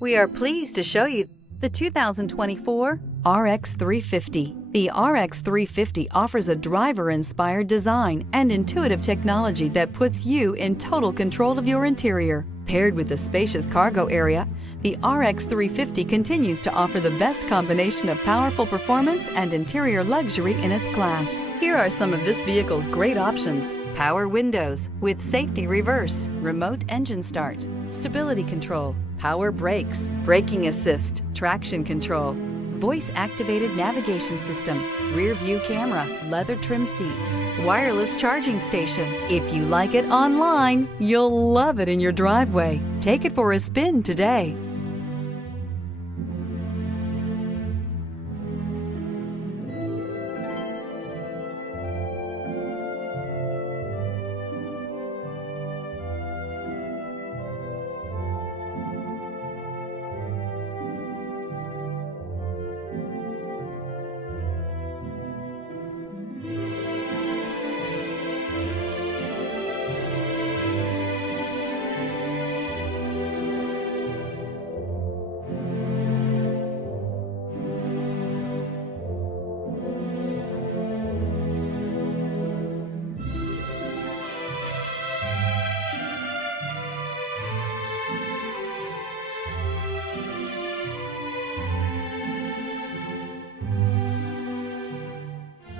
We are pleased to show you the 2024 RX 350. The RX 350 offers a driver-inspired design and intuitive technology that puts you in total control of your interior. Paired with the spacious cargo area, the RX 350 continues to offer the best combination of powerful performance and interior luxury in its class. Here are some of this vehicle's great options: power windows with safety reverse, remote engine start, stability control, power brakes, braking assist, traction control, voice-activated navigation system, rear view camera, leather trim seats, wireless charging station. If you like it online, you'll love it in your driveway. Take it for a spin today.